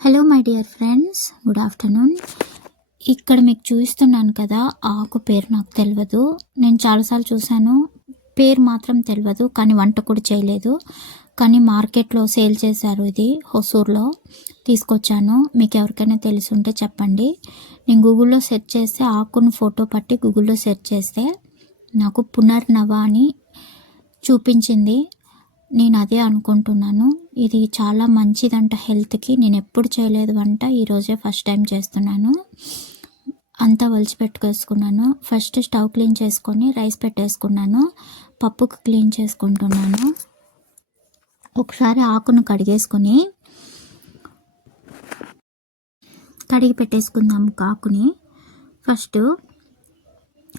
Hello my dear friends, good afternoon. ఇక్కడ మీకు చూపిస్తున్నాను కదా, ఆకు పేరు నాకు తెలియదు. నేను చాలాసార్లు చూశాను, పేరు మాత్రం తెలియదు, కానీ వంట కూడా చేయలేదు. కానీ మార్కెట్లో సేల్ చేశారు. ఇది హొసూర్లో తీసుకొచ్చాను. మీకు ఎవరికైనా తెలిసి ఉంటే చెప్పండి. నేను గూగుల్లో సెర్చ్ చేస్తే, ఆకును ఫోటో పట్టి గూగుల్లో సెర్చ్ చేస్తే నాకు పునర్నవ అని చూపించింది. నేను అదే అనుకుంటున్నాను. ఇది చాలా మంచిదంట హెల్త్కి. నేను ఎప్పుడు చేయలేదు వంట, ఈరోజే ఫస్ట్ టైం చేస్తున్నాను. అంతా వలిచిపెట్టుకేసుకున్నాను. ఫస్ట్ స్టవ్ క్లీన్ చేసుకొని రైస్ పెట్టేసుకున్నాను. పప్పుకు క్లీన్ చేసుకుంటున్నాను. ఒకసారి ఆకును కడిగి పెట్టేసుకుందాం ఆకుని. ఫస్ట్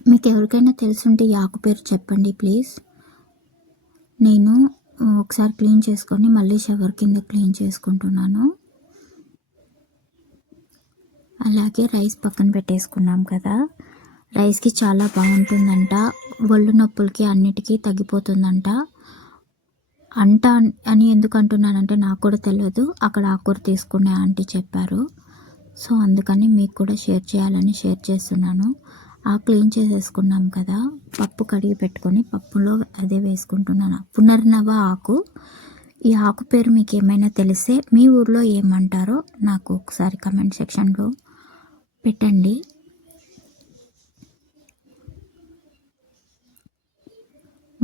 మీకు ఎవరికైనా తెలుసుంటే ఈ ఆకు పేరు చెప్పండి ప్లీజ్. నేను ఒకసారి క్లీన్ చేసుకొని మళ్ళీ షవర్ కింద క్లీన్ చేసుకుంటున్నాను. అలాగే రైస్ పక్కన పెట్టేసుకున్నాం కదా, రైస్కి చాలా బాగుంటుందంట. ఒళ్ళు నొప్పులకి అన్నిటికీ తగ్గిపోతుందంట. అని ఎందుకు అంటున్నానంటే నాకు కూడా తెలియదు. అక్కడ ఆకుకూర తీసుకునే ఆంటీ చెప్పారు. సో అందుకని మీకు కూడా షేర్ చేయాలని షేర్ చేస్తున్నాను. క్లీన్ చేసేసుకున్నాం కదా, పప్పు కడిగి పెట్టుకొని పప్పులో అదే వేసుకుంటున్నాను. పునర్నవ ఆకు. ఈ ఆకు పేరు మీకు ఏమైనా తెలిస్తే మీ ఊర్లో ఏమంటారో నాకు ఒకసారి కమెంట్ సెక్షన్లో పెట్టండి.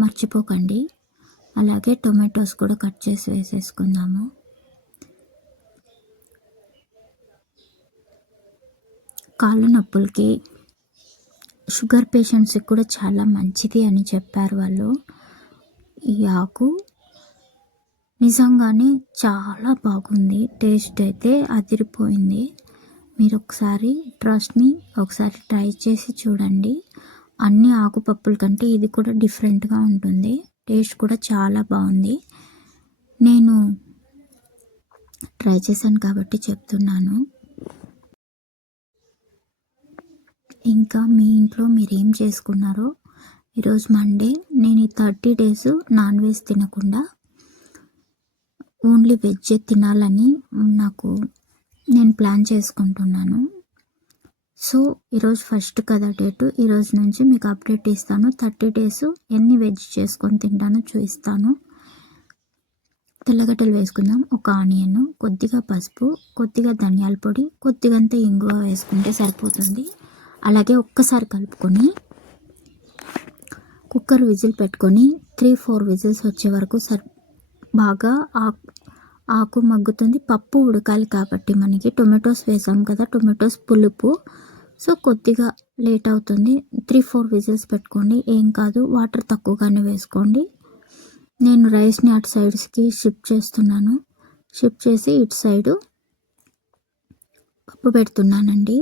మర్చిపోకండి. అలాగే టొమాటోస్ కూడా కట్ చేసి వేసేసుకుందాము. కాళ్ళు నొప్పులకి, షుగర్ పేషెంట్స్కి కూడా చాలా మంచిది అని చెప్పారు వాళ్ళు. ఈ ఆకు నిజంగానే చాలా బాగుంది. టేస్ట్ అయితే అదిరిపోయింది. మీరు ఒకసారి ట్రస్ట్ మీ, ఒకసారి ట్రై చేసి చూడండి. అన్ని ఆకుపప్పుల కంటే ఇది కూడా డిఫరెంట్గా ఉంటుంది. టేస్ట్ కూడా చాలా బాగుంది. నేను ట్రై చేశాను కాబట్టి చెప్తున్నాను. ఇంకా మీ ఇంట్లో మీరు ఏం చేసుకున్నారో. ఈరోజు మండే. నేను ఈ 30 days నాన్ వెజ్ తినకుండా ఓన్లీ వెజ్ తినాలని నేను ప్లాన్ చేసుకుంటున్నాను. సో ఈరోజు ఫస్ట్ కదా డేటు. ఈరోజు నుంచి మీకు అప్డేట్ ఇస్తాను. 30 days ఎన్ని వెజ్ చేసుకొని తింటానో చూపిస్తాను. తెల్లగడ్డలు వేసుకుందాం. ఒక ఆనియన్, కొద్దిగా పసుపు, కొద్దిగా ధనియాల పొడి, కొద్దిగంత ఇంగువ వేసుకుంటే సరిపోతుంది. అలాగే ఒక్కసారి కలుపుకొని కుక్కర్ విజిల్ పెట్టుకొని 3-4 విజిల్స్ వచ్చే వరకు బాగా ఆకు మగ్గుతుంది. పప్పు ఉడకాలి కాబట్టి మనకి టొమాటోస్ వేసాం కదా, టొమాటోస్ పులుపు. సో కొద్దిగా లేట్ అవుతుంది. 3-4 విజిల్స్ పెట్టుకోండి, ఏం కాదు. వాటర్ తక్కువగానే వేసుకోండి. నేను రైస్ని అటు సైడ్స్కి షిఫ్ట్ చేస్తున్నాను. షిఫ్ట్ చేసి ఇటు సైడు పప్పు పెడుతున్నానండి.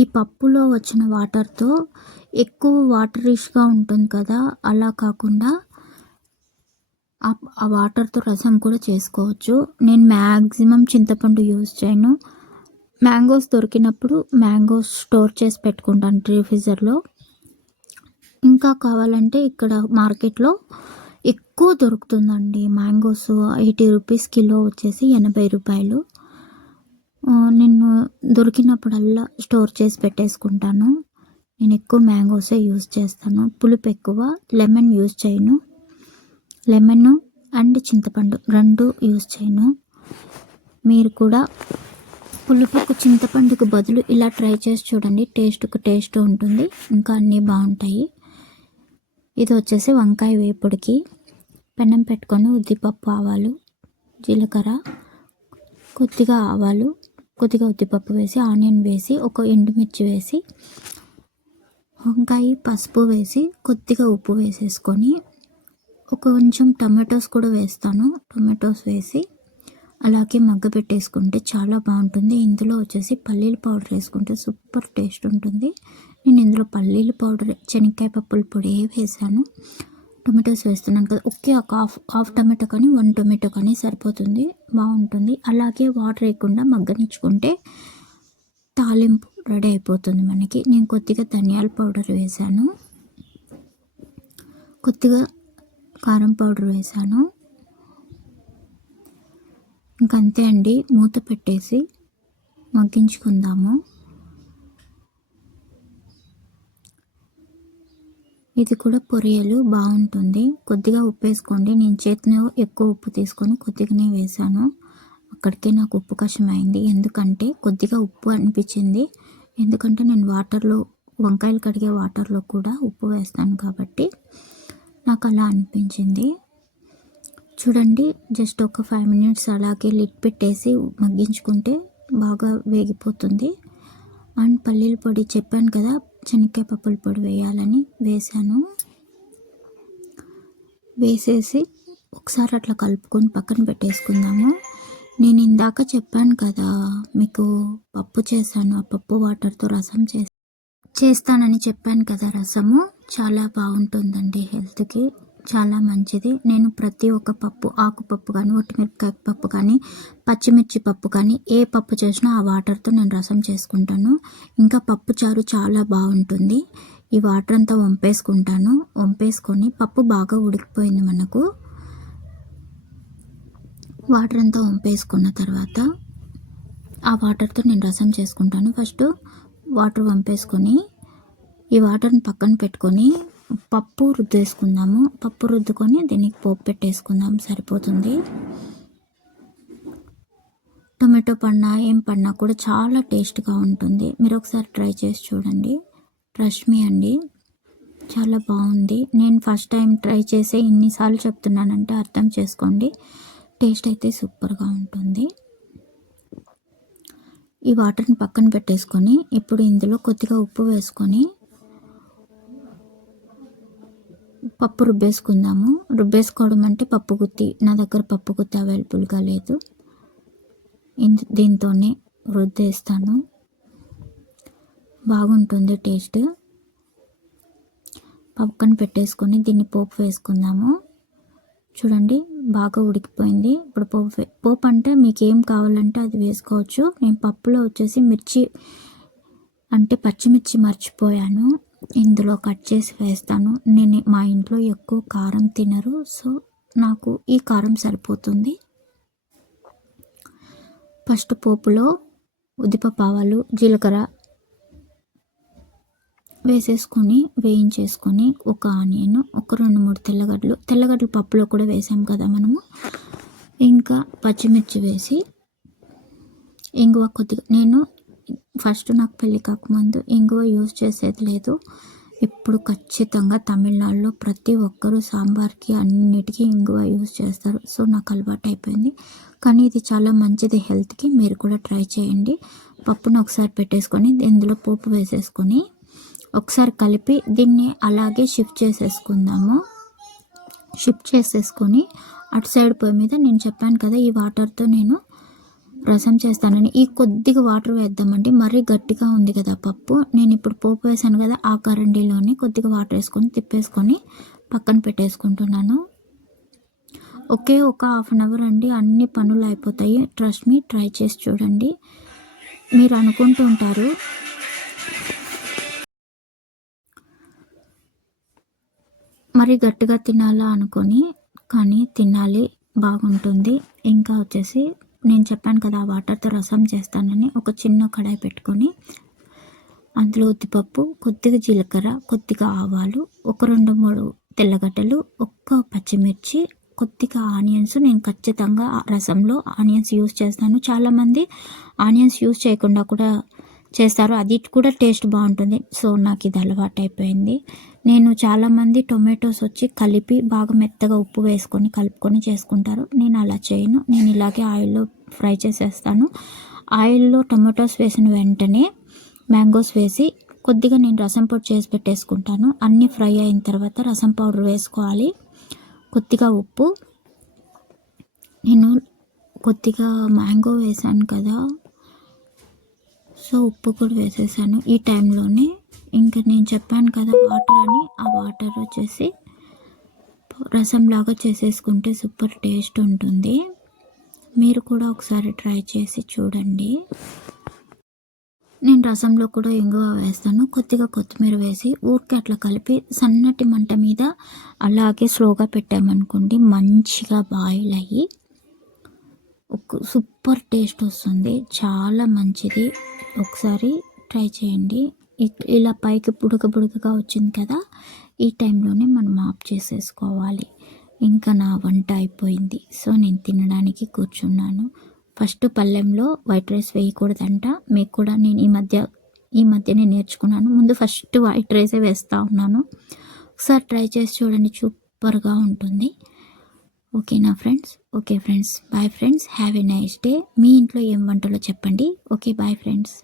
ఈ పప్పులో వచ్చిన వాటర్తో ఎక్కువ వాటరిష్గా ఉంటుంది కదా, అలా కాకుండా ఆ వాటర్తో రసం కూడా చేసుకోవచ్చు. నేను మ్యాక్సిమం చింతపండు యూజ్ చేయను. మ్యాంగోస్ దొరికినప్పుడు మ్యాంగోస్ స్టోర్ చేసి పెట్టుకుంటాను ఫ్రీజర్లో. ఇంకా కావాలంటే ఇక్కడ మార్కెట్లో ఎక్కువ దొరుకుతుందండి మ్యాంగోస్. 80 rupees కిలో, వచ్చేసి 80 రూపాయలు. నేను దొరికినప్పుడల్లా స్టోర్ చేసి పెట్టేసుకుంటాను. నేను ఎక్కువ మ్యాంగోసే యూజ్ చేస్తాను. పులుపు ఎక్కువ. లెమన్ యూజ్ చేయను. లెమన్ అండ్ చింతపండు 2 యూజ్ చేయను. మీరు కూడా పులుపుకు చింతపండుకు బదులు ఇలా ట్రై చేసి చూడండి. టేస్ట్ ఉంటుంది, ఇంకా అన్నీ బాగుంటాయి. ఇది వచ్చేసి వంకాయ వేపుడికి పెనం పెట్టుకొని ఉద్దిపప్పు, ఆవాలు, జీలకర్ర, కొద్దిగా ఆవాలు, కొద్దిగా ఉద్దిపప్పు వేసి, ఆనియన్ వేసి, ఒక ఎండుమిర్చి వేసి, వంకాయ, పసుపు వేసి, కొద్దిగా ఉప్పు వేసేసుకొని, కొంచెం టమాటోస్ కూడా వేస్తాను. టమాటోస్ వేసి అలాగే మగ్గబెట్టేసుకుంటే చాలా బాగుంటుంది. ఇందులో వచ్చేసి పల్లీల పౌడర్ వేసుకుంటే సూపర్ టేస్ట్ ఉంటుంది. నేను ఇందులో పల్లీల పౌడర్, శనక్కాయ పప్పుల పొడి వేసాను. టొమాటోస్ వేస్తున్నాను కదా, ఒకే ఒక హాఫ్ టమాటో కానీ 1 టొమాటో కానీ సరిపోతుంది, బాగుంటుంది. అలాగే వాటర్ వేయకుండా మగ్గనిచ్చుకుంటే తాలింపు రెడీ అయిపోతుంది మనకి. నేను కొద్దిగా ధనియాల పౌడర్ వేసాను, కొద్దిగా కారం పౌడర్ వేసాను, ఇంకంతే అండి, మూత పెట్టేసి మగ్గించుకుందాము. ఇది కూడా పొరియలు బాగుంటుంది. కొద్దిగా ఉప్పు వేసుకోండి. నేను చేతిలో ఎక్కువ ఉప్పు తీసుకొని కొద్దిగానే వేసాను. అక్కడికే నాకు ఉప్పు కషమైంది. ఎందుకంటే కొద్దిగా ఉప్పు అనిపించింది. ఎందుకంటే నేను వాటర్లో, వంకాయలు కడిగే వాటర్లో కూడా ఉప్పు వేస్తాను కాబట్టి నాకు అలా అనిపించింది. చూడండి, జస్ట్ ఒక 5 మినిట్స్ అలాగే లిడ్ పెట్టేసి మగ్గించుకుంటే బాగా వేగిపోతుంది. అండ్ పల్లీల పొడి చెప్పాను కదా, శనక్కాయ పప్పుల పొడి వేయాలని వేసాను. వేసేసి ఒకసారి అట్లా కలుపుకొని పక్కన పెట్టేసుకుందాము. నేను ఇందాక చెప్పాను కదా మీకు, పప్పు చేశాను. ఆ పప్పు వాటర్తో రసం చేస్తానని చెప్పాను కదా. రసము చాలా బాగుంటుందండి, హెల్త్కి చాలా మంచిది. నేను ప్రతి ఒక్క పప్పు, ఆకుపప్పు కానీ, ఒట్టిమిరపకాయ పప్పు కానీ, పచ్చిమిర్చి పప్పు కానీ, ఏ పప్పు చేసినా ఆ వాటర్తో నేను రసం చేసుకుంటాను. ఇంకా పప్పు చారు చాలా బాగుంటుంది. ఈ వాటర్ అంతా వంపేసుకుంటాను. వంపేసుకొని పప్పు బాగా ఉడికిపోయింది మనకు. వాటర్ అంతా వంపేసుకున్న తర్వాత ఆ వాటర్తో నేను రసం చేసుకుంటాను. ఫస్ట్ వాటర్ వంపేసుకొని ఈ వాటర్ని పక్కన పెట్టుకొని పప్పు రుద్దేసుకుందాము. పప్పు రుద్దుకొని దీనికి పోపు పెట్టేసుకుందాం, సరిపోతుంది. టొమాటో పన్నా ఏం పన్నా కూడా చాలా టేస్ట్గా ఉంటుంది. మీరు ఒకసారి ట్రై చేసి చూడండి. ట్రస్ట్ మీ అండి, చాలా బాగుంది. నేను ఫస్ట్ టైం ట్రై చేసే ఇన్నిసార్లు చెప్తున్నానంటే అర్థం చేసుకోండి. టేస్ట్ అయితే సూపర్గా ఉంటుంది. ఈ వాటర్ని పక్కన పెట్టేసుకొని ఇప్పుడు ఇందులో కొద్దిగా ఉప్పు వేసుకొని పప్పు రుబ్బేసుకుందాము. రుబ్బేసుకోవడం అంటే పప్పు గుత్తి, నా దగ్గర పప్పు గుత్తి అవైలబుల్గా లేదు. దీంతోనే రుద్దేస్తాను, బాగుంటుంది టేస్ట్. పక్కన పెట్టేసుకొని దీన్ని పోపు వేసుకుందాము. చూడండి, బాగా ఉడికిపోయింది. ఇప్పుడు పోపు అంటే మీకు ఏం కావాలంటే అది వేసుకోవచ్చు. నేను పప్పులో వచ్చేసి మిర్చి అంటే పచ్చిమిర్చి మర్చిపోయాను, ఇందులో కట్ చేసి వేస్తాను. నేను మా ఇంట్లో ఎక్కువ కారం తినరు, సో నాకు ఈ కారం సరిపోతుంది. ఫస్ట్ పోపులో ఉద్దిపప్పు, ఆవాలు, జీలకర్ర వేసేసుకొని వేయించేసుకొని ఒక ఆనియన్, ఒక 2-3 తెల్లగడ్డలు పప్పులో కూడా వేసాం కదా మనము. ఇంకా పచ్చిమిర్చి వేసి ఇంగువ కొద్దిగా, నేను ఫస్ట్ నాకు పెళ్ళి కాకముందు ఇంగువ యూజ్ చేసేది లేదు. ఇప్పుడు ఖచ్చితంగా తమిళనాడులో ప్రతి ఒక్కరూ సాంబార్కి అన్నిటికీ ఇంగువ యూజ్ చేస్తారు. సో నాకు అలవాటు అయిపోయింది. కానీ ఇది చాలా మంచిది హెల్త్కి, మీరు కూడా ట్రై చేయండి. పప్పును ఒకసారి పెట్టేసుకొని ఇందులో పోపు వేసేసుకొని ఒకసారి కలిపి దీన్ని అలాగే షిఫ్ట్ చేసేసుకొని అటు సైడ్ పొయ్యి మీద నేను చెప్పాను కదా ఈ వాటర్తో నేను రసం చేస్తానని, ఈ కొద్దిగా వాటర్ వేద్దామండి. మరీ గట్టిగా ఉంది కదా పప్పు. నేను ఇప్పుడు పోపు వేసాను కదా, ఆ కరండీలోనే కొద్దిగా వాటర్ వేసుకొని తిప్పేసుకొని పక్కన పెట్టేసుకుంటున్నాను. ఒకే ఒక 1/2 అవర్ అండి, అన్ని పనులు అయిపోతాయి. ట్రస్ట్ మీ, ట్రై చేసి చూడండి. మీరు అనుకుంటుంటారు మరి గట్టిగా తినాలా అనుకొని, కానీ తినాలి, బాగుంటుంది. ఇంకా వచ్చేసి నేను చెప్పాను కదా వాటర్తో రసం చేస్తానని, ఒక చిన్న కడాయి పెట్టుకొని అందులో ఉద్దిపప్పు, కొద్దిగా జీలకర్ర, కొద్దిగా ఆవాలు, ఒక 2-3 తెల్లగడ్డలు, ఒక్క పచ్చిమిర్చి, కొద్దిగా ఆనియన్స్. నేను ఖచ్చితంగా రసంలో ఆనియన్స్ యూజ్ చేస్తాను. చాలామంది ఆనియన్స్ యూజ్ చేయకుండా కూడా చేస్తారు, అది కూడా టేస్ట్ బాగుంటుంది. సో నాకు ఇది అలవాటు అయిపోయింది. నేను చాలామంది టొమాటోస్ వచ్చి కలిపి బాగా మెత్తగా ఉప్పు వేసుకొని కలుపుకొని చేసుకుంటారు. నేను అలా చేయను, నేను ఇలాగే ఆయిల్లో ఫ్రై చేసేస్తాను. ఆయిల్లో టొమాటోస్ వేసిన వెంటనే మ్యాంగోస్ వేసి కొద్దిగా నేను రసం పొడి చేసి పెట్టేసుకుంటాను. అన్నీ ఫ్రై అయిన తర్వాత రసం పౌడర్ వేసుకోవాలి, కొద్దిగా ఉప్పు. నేను కొద్దిగా మ్యాంగో వేసాను కదా, సో ఉప్పు కూడా వేసేసాను ఈ టైంలోనే. ఇంకా నేను చెప్పాను కదా వాటర్ అని, ఆ వాటర్ వచ్చేసి రసంలాగా చేసేసుకుంటే సూపర్ టేస్ట్ ఉంటుంది. మీరు కూడా ఒకసారి ట్రై చేసి చూడండి. నేను రసంలో కూడా ఇంగువ వేస్తాను, కొద్దిగా కొత్తిమీర వేసి ఊరికే అట్లా కలిపి సన్నటి మంట మీద అలాగే స్లోగా పెట్టామనుకోండి, మంచిగా బాయిల్ అయ్యి ఒక సూపర్ టేస్ట్ వస్తుంది, చాలా మంచిది. ఒకసారి ట్రై చేయండి. ఇలా పైకి బుడగగా వచ్చింది కదా, ఈ టైంలోనే మనం ఆఫ్ చేసేసుకోవాలి. ఇంకా నా వంట అయిపోయింది. సో నేను తినడానికి కూర్చున్నాను. ఫస్ట్ పళ్ళెంలో వైట్ రైస్ వేయకూడదంట. మీకు కూడా నేను ఈ మధ్యనే నేర్చుకున్నాను. ముందు ఫస్ట్ వైట్ రైసే వేస్తూ ఉన్నాను. ఒకసారి ట్రై చేసి చూడండి, సూపర్గా ఉంటుంది. ఓకేనా friends? Okay friends, bye friends, have a nice day. మీ ఇంట్లో ఏం వంటలో చెప్పండి. Okay, bye friends.